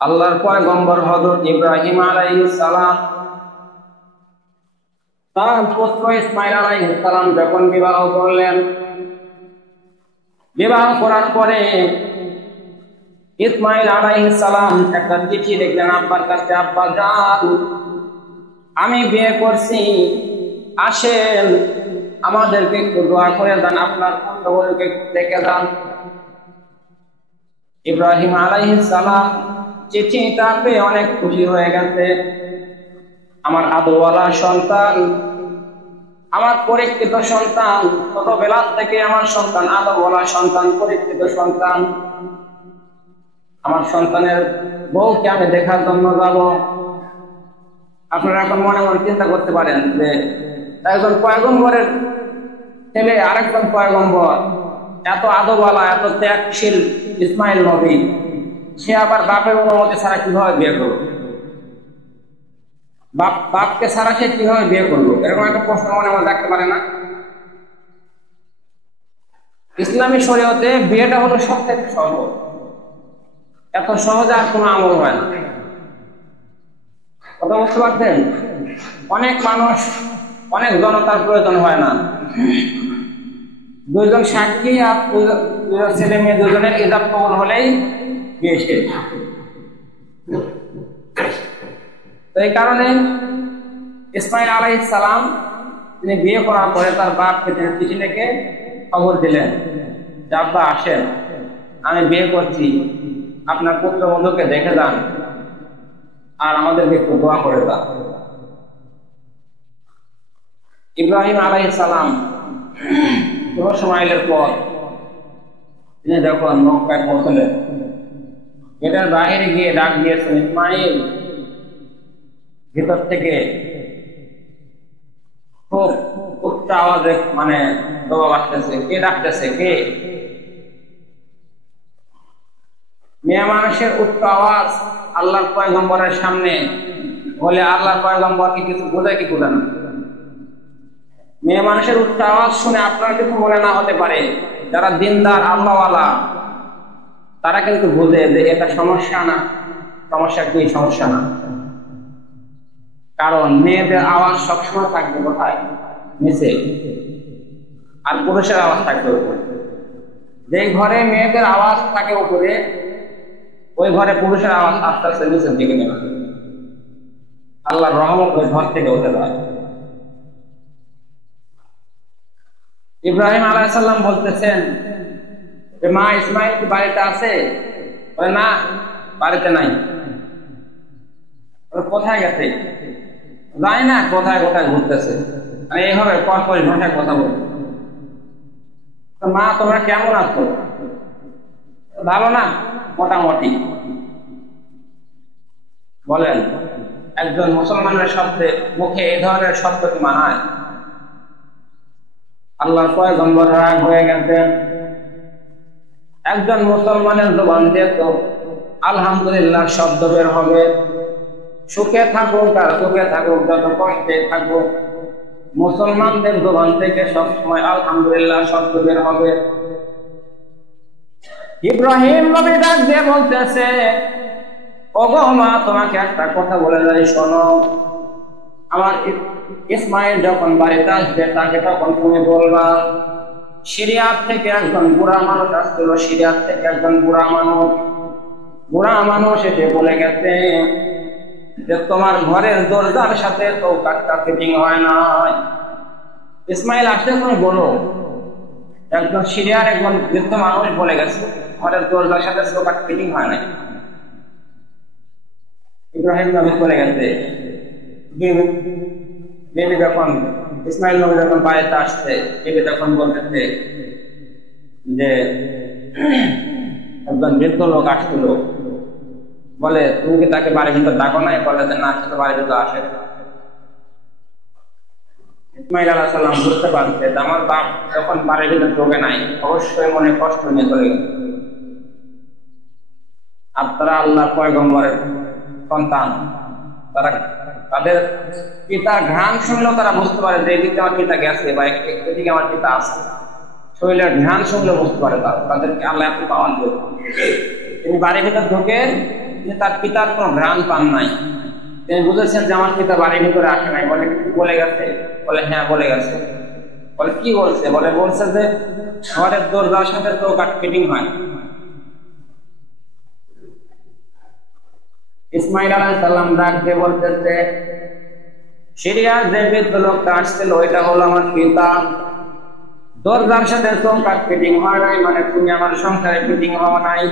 আল্লাহর পয়গম্বর হযরত ইব্রাহিম আলাইহিস সালাম তার পুত্র ইসমাঈল আলাইহিস সালাম যখন বিবাহ করলেন, বিবাহ করার পরে ইসমাঈল আলাইহিস সালাম একটা চিঠি লিখলেন আব্বার কাছে, আব্বা যান আমি বিয়ে করছি, আসেন আমাদেরকে একটু দোয়া করে দেন, আপনার পুত্রকে দেখে দেন। ইব্রাহিম আলাইহিস সালাম চিঠিটা পেয়ে অনেক খুশি হয়ে গেছে। আমার আদরওয়ালা সন্তান, আমার পরীক্ষিত সন্তান, ছোটবেলা থেকে আমার সন্তান আদরওয়ালা সন্তান, পরীক্ষিত সন্তান, আমার সন্তানের বউকে আমি দেখার জন্য যাব। আপনারা এখন মনে মনে চিন্তা করতে পারেন যে একজন পয়গম্বরের ছেলে আরেকজন পয়গম্বর, এত আদরওয়ালা এত ত্যাগশীল ইসমাইল নবী, সে আবার বাপের অনুমতি ছাড়া কিভাবে বিয়ে করবে? বাপকে ছাড়া সে কিভাবে বিয়ে করলো? এরকম একটা প্রশ্ন মনে মনে রাখতে পারে না? ইসলামী শরীয়তে বিয়েটা হলো সব থেকে সহজ, এত সহজে আর কোনো আমল হয় না। কথা বুঝতে পারছেন? অনেক মানুষ, অনেক জনতার প্রয়োজন হয় না, দুইজন সাক্ষী আর দুজন ছেলে মেয়ে দুজনের ইজাব কবুল হলেই বিয়ে শেষ। তো এই কারণে ইসমাঈল আলাইহিস সালাম তিনি বিয়ে করার পরে তার বাপকে তিনি চিঠি লিখে খবর দিলেন যে আব্বা আসেন, আমি বিয়ে করছি, আপনার পুত্রবধূকে দেখে যান আর আমাদেরকে একটু দোয়া করে দেন। ইব্রাহিম আলাইহিস সালাম ষোলশ মাইলের পর তিনি যখন মক্কায় পৌঁছলেন, এটার বাহিরে গিয়ে ডাক দিয়েছেন ইসমাঈল। ভিতর থেকে খুব উচ্চ আওয়াজে জবাব আসতেছে, কে ডাকতেছে? কে? মেয়ে মানুষের উচ্চ আওয়াজ আল্লাহর পয়গম্বরের সামনে বলে আল্লাহর পয়গম্বর কি কিছু বোঝে কি বোঝে না? মেয়ে মানুষের উচ্চ আওয়াজ শুনে আপনার কিছু মনে না হতে পারে, যারা দিনদার আল্লাহওয়ালা তারা কিন্তু বোঝে যে এটা সমস্যা না। সমস্যা কি? সমস্যা না, কারণ মেয়েদের আওয়াজ সবসময় থাকবে কোথায়? নিচে, আর পুরুষের আওয়াজ থাকবে উপরে। যে ঘরে মেয়েদের আওয়াজ থাকে উপরে, ওই ঘরে পুরুষের আওয়াজ আস্তে আস্তে নিচের দিকে নেমে আসে। আল্লাহর রহমত ওই ঘর থেকে হতে পারে। ইব্রাহিম আলাইহিস সালাম বলতেছেন যে মা ইসমাঈল কি বাড়িতে আছে? বলে না, বাড়িতে নাই। কোথায় গেছে? জানি না, কোথায় কোথায় ঘুরতেছে। এইভাবে কয়েক ভাষায় কথা বল। মা তোমরা কেমন আছো? ভালো না? মোটামুটি। বলেন, একজন মুসলমানের শব্দে মুখে এই ধরনের শব্দ কি মানায়? আল্লাহর পয়গম্বর রাগ হয়ে গেছেন। একজন মুসলমানের জবান দিয়ে তো আলহামদুলিল্লাহ শব্দ বের হবে। সুখে থাকুক আর সুখে থাকুক, যত কষ্টে থাকুক, মুসলমানদের জবান থেকে সবসময় আলহামদুলিল্লাহ শব্দ বের হবে। ইব্রাহিম নবী ডাক দিয়ে বলতেছে, ওগো মা, তোমাকে একটা কথা বলে যাই, শোনো। আমার ইসমাঈল যখন বাড়িতে আসবে তাকে তখন তুমি বলবা সিরিয়ার থেকে একজন বুড়া মানুষ আসছিল। সিরিয়ার থেকে একজন বুড়া মানুষ এসে বলে গেছে যে তোমার ঘরের দরজার সাথে তো কাঠটা ফিটিং হয় না। ইসমাঈল আসলে তুমি বলো, একজন সিরিয়ার একজন বৃদ্ধ মানুষ বলে গেছে ঘরের দরজার সাথে তো কাঠ ফিটিং হয় না। ইব্রাহিম নবী বলে গেছে, বেবি যখন ইসমাঈল নবী যখন বাড়িতে আসছে, বেবি তখন বলতেছে যে একজন বৃদ্ধ লোক আসছিল, বলে তুমি কি তাকে বাড়ির ভিতর ডাকো নাই? বলে যে না, সে তো বাড়ির ভিতর আসে। ইসমাঈল আলাইহিস সালাম বুঝতে পারছে যে আমার বাপ যখন বাড়ির ভিতর ঢোকে নাই, অবশ্যই মনে কষ্ট নিয়ে চলে গেছে। আপনারা আল্লাহর পয়গম্বরের সন্তান, তারা তাদের পিতার ঘ্রাণ শুনলেও তারা বুঝতে পারে যে এদিকে আমার পিতা গেছে বা এদিকে আমার পিতা আছে। শরীরের ঘ্রাণ শুনলে বুঝতে পারে তাদেরকে আল্লাহ এত পাওয়ান। তিনি বাড়ির ভিতর ঢোকে তার পিতার কোনো ঘ্রাণ পান নাই। তিনি বুঝেছেন যে আমার পিতা বাড়ির ভিতরে আসে নাই। বলে বলে গেছে? বলে হ্যাঁ বলে গেছে। বলে কি বলছে? বলছে যে ঘরের দরজার সাথে তো কাট ফিটিং হয়। ইসমাইল আলাইহিস সালাম ডাক দিয়ে বলতেছে, সিরিয়ার যে বৃদ্ধ লোকটা আসছিল ওইটা হলো আমার পিতা। দরজার সাথে চৌকাঠ ফিটিং হয় নাই মানে তুমি আমার সংসারে ফিটিং হওয়া নাই,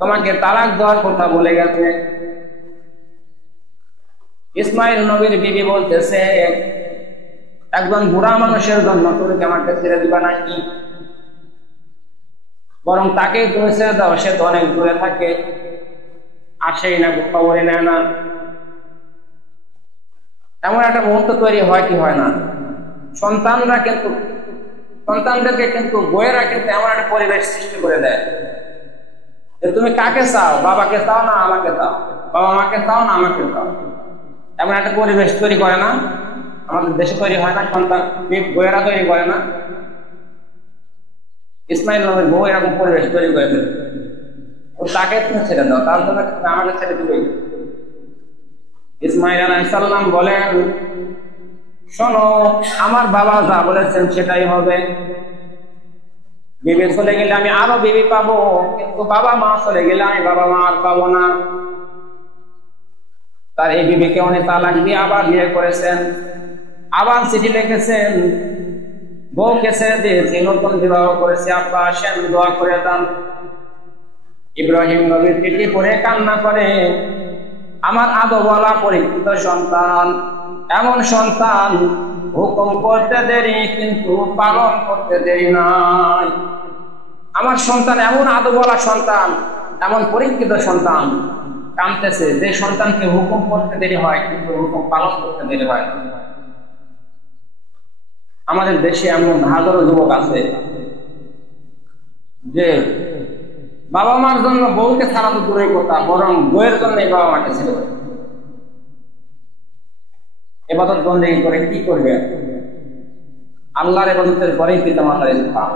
তোমাকে তালাক দেওয়ার কথা বলে গেছে। ইসমাইল নবীর বিবি বলতেছে, একজন বুড়া মানুষের জন্য তুমি কি আমাকে ছেড়ে দিবা নাকি? বরং তাকেই তুমি ছেড়ে দাও, সে তো অনেক দূরে থাকে, আসেই না, খবরই নেয় না। এমন একটা মুহূর্ত তৈরি হয় কি হয় না? সন্তানদেরকে কিন্তু বইয়েরা কিন্তু এমন একটা পরিবেশ সৃষ্টি করে দেয় যে তুমি কাকে চাও, বাবাকে চাও না আমাকে চাও, বাবা মাকে চাও না আমাকে চাও, এমন একটা পরিবেশ তৈরি করে না? আমাদের দেশে তৈরি হয় না? বইয়েরা তৈরি করে না? ইসমাইল নবীর বউ এরকম পরিবেশ তৈরি করে ফেলে, ও তাকে তুমি ছেড়ে দাও, তার জন্য আমাকে ছেড়ে দিবে। ইসমাইল আলাইহিস সালাম বলেন, শোনো, আমার বাবা যা বলেছেন সেটাই হবে। বিবি চলে গেলে আমি আরো বিবি পাবো, কিন্তু বাবা মা চলে গেলে আমি বাবা মা আর পাবো না। তার এই বিবিকে উনি তালাক দিয়ে আবার বিয়ে করেছেন, আবার চিঠি লিখেছেন, বউকে ছেড়ে দিয়েছি, নতুন বিবাহ করেছি, আব্বা আসেন দোয়া করে দেন। ইব্রাহিম নবীর চিঠি পড়ে কান্না করে, আমার আদোওয়ালা পরীক্ষিত সন্তান, এমন সন্তান হুকুম করতে দেরি কিন্তু পালন করতে দেরি নাই। আমার সন্তান এমন আদোওয়ালা সন্তান, এমন পরীক্ষিত সন্তান, কাঁদতেছে যে সন্তানকে হুকুম করতে দেরি হয় কিন্তু হুকুম পালন করতে দেরি হয়। আমাদের দেশে এমন হাজারো যুবক আছে যে বাবা মার জন্য বউকে ছাড়া তো দূরের কথা, বরং বউয়ের জন্য বাবা মাকে ছেড়ে দেয়। ইবাদত বন্দেগী করে কি করবে? আল্লাহর ইবাদতের পরেই পিতা মাতার স্থান।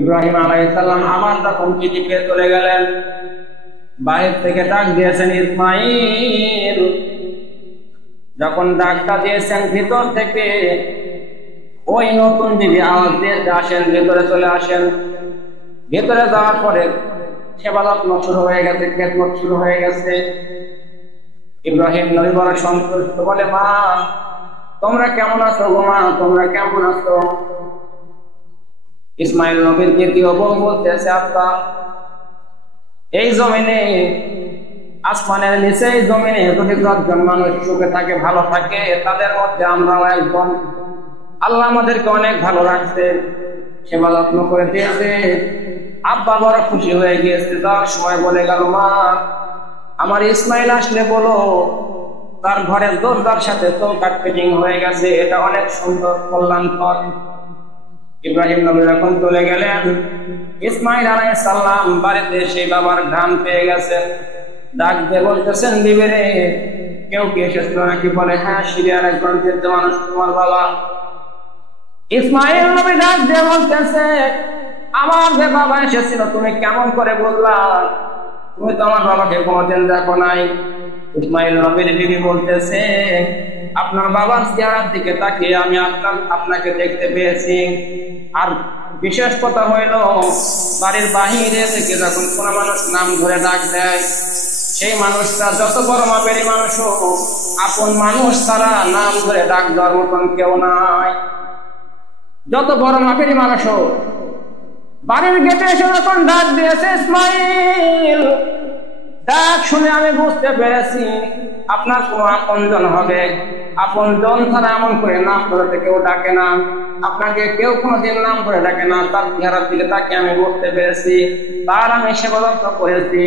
ইব্রাহিম আলাইহিস সালাম আবার তখন চিঠি পেয়ে চলে গেলেন, বাহির থেকে ডাক দিয়েছেন ইসমাইল। যখন ডাকটা দিয়েছেন ভিতর থেকে ওই নতুন বিবি আওয়াজ দিয়ে আসেন, ভেতরে চলে আসেন। ভেতরে যাওয়ার পরে সেবা যত্ন শুরু হয়ে গেছে, খেদমত শুরু হয়ে গেছে। ইব্রাহিম নবী বড় সন্তুষ্ট, বলে, মা তোমরা কেমন আছো গো মা, তোমরা কেমন আছো? ইসমাইল নবীর দ্বিতীয় বউ বলতেছে, আব্বা এই জমিনে, আসমানের নিচে এই জমিনে যদি 10 জন মানুষ সুখে থাকে, ভালো থাকে, তাদের মধ্যে আমরাও একজন। আল্লাহ আমাদেরকে অনেক ভালো রাখছে, সেবা যত্ন করে দিয়েছে। আব্বা বড় খুশি হয়ে গিয়েছে। তার সময় বলে গেল, মা আমার ইসমাইল আসলে বলো তার ঘরের দরজার সাথে চৌকাঠ ফিটিং হয়ে গেছে, এটা অনেক সুন্দর, কল্যাণকর। ইব্রাহিম নবী যখন চলে গেলেন, ইসমাইল আলাইহিস সালাম বাড়িতে সেই বাবার ঘ্রাণ পেয়ে গেছেন। ডাক দিয়ে বলতেছেন, দিবে রে, কেউ কি এসেছিল নাকি? বলে, হ্যাঁ, সিরিয়ার একজন বৃদ্ধ মানুষ তোমার বাবা। ইসমাইল নবী ডাক দিয়ে বলতেছে, আমার যে বাবা এসেছিল তুমি কেমন করে বুঝলা? তুমি তো আমার বাবাকে কোনোদিন দেখো নাই। ইসমাইল নবীর বিবি বলতেছে, আপনার বাবার চেহারার দিকে তাকিয়ে আমি আপনাকে দেখতে পেয়েছি। আর বিশেষ কথা হইল, বাড়ির বাহিরে থেকে যখন কোনো মানুষ নাম ধরে ডাক দেয়, সেই মানুষটা যত বড় মাপেরই মানুষ হোক, আপন মানুষ তারা নাম ধরে ডাক দেওয়ার মতন কেউ নাই। যত বড় মাপেরই মানুষ হোক, বাড়ির গেটে এসে যখন ডাক দিয়েছে ইসমাইল, ডাক শুনে আমি বুঝতে পেরেছি আপনার কোনো আপনজন হবে। আপনজন ছাড়া এমন করে নাম ধরে কেউ ডাকে না, আপনাকে কেউ কোনোদিন নাম করে ডাকে না। তার চেহারার দিকে তাকে আমি বুঝতে পেরেছি, তার আমি সেবা যত্ন করেছি।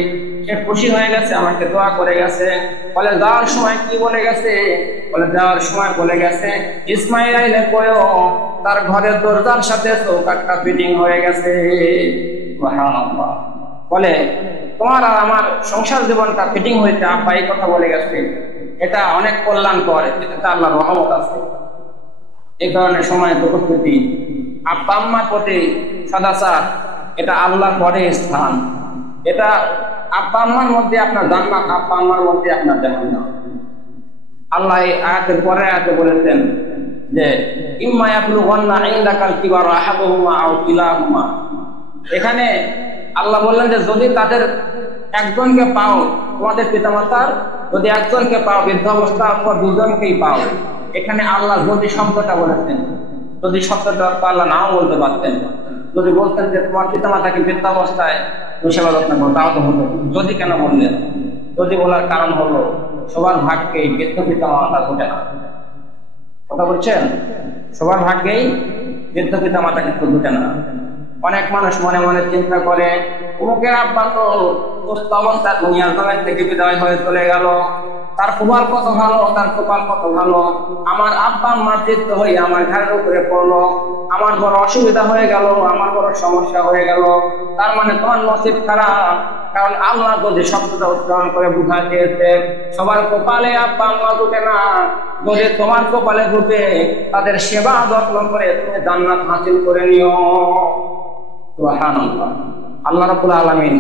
সে খুশি হয়ে গেছে, আমাকে দোয়া করে গেছে। বলে, যাওয়ার সময় কি বলে গেছে? বলে, যাওয়ার সময় বলে গেছে ইসমাইল আইলে কয়ও তার ঘরের দরজার সাথে চৌকাঠটা ফিটিং হয়ে গেছে। সুবহানাল্লাহ। বলে, তোমার আর আমার সংসার জীবনটা ফিটিং হয়েছে, আব্বা এই কথা বলে গেছে, এটা অনেক কল্যাণকর, এটা আল্লাহর রহমত আছে। এই কারণে সময় উপস্থিতি, আব্বা আম্মার প্রতি সদাচার, এটা আল্লাহর পরে স্থান। এটা আব্বা আম্মার মধ্যে আপনার জান্নাত, আব্বা আম্মার মধ্যে আপনার জাহান্নাম। আল্লাহ এই আয়াতের পরে আয়াতে বলেছেন যে ইম্মা ইয়াবলুগান্না ইনদাকাল কিবারা আহাদুহুমা আও কিলাহুমা। এখানে আল্লাহ বললেন যে যদি তাদের একজনকে পাও, তোমাদের পিতামাতার যদি একজনকে পাও বৃদ্ধাবস্থা অথবা দুজনকেই পাও, এখানে আল্লাহ যদি শব্দটা বলেছেন, যদি শব্দটা আল্লাহ নাও বলতে পারতেন, যদি বলতেন যে তোমার পিতামাতাকে বৃদ্ধাবস্থায় সেবা যত্ন করো, তাও তো হতো। যদি কেন বললেন? যদি বলার কারণ হলো সবার ভাগ্যেই বৃদ্ধ পিতামাতা ঘটে না। কথা বলছেন? সবার ভাগ্যেই বৃদ্ধ পিতামাতা কিন্তু ঘটে না। অনেক মানুষ মনে মনে চিন্তা করে অমুকের আব্বা তো সুস্থ অবস্থা দুনিয়ার জমিন থেকে বিদায় হয়ে চলে গেল, তার কুমার কত ভালো, তার কপাল কত ভালো, আমার আব্বা মাতৃত্ব হয়ে আমার ঘরের উপরে পড়লো, আমার বড় অসুবিধা হয়ে গেল, আমার বড় সমস্যা হয়ে গেল। তার মানে তোমার নসিব খারাপ। কারণ আল্লাহ যদি শব্দটা উচ্চারণ করে বুঝা দিয়েছে সবার কপালে আব্বা আম্মা ঘটে না, যদি তোমার কপালে ঘটে তাদের সেবা যত্ন করে তুমি জান্নাত হাসিল করে নিও। সুবহানাল্লাহ। আল্লাহ রাব্বুল আলামিন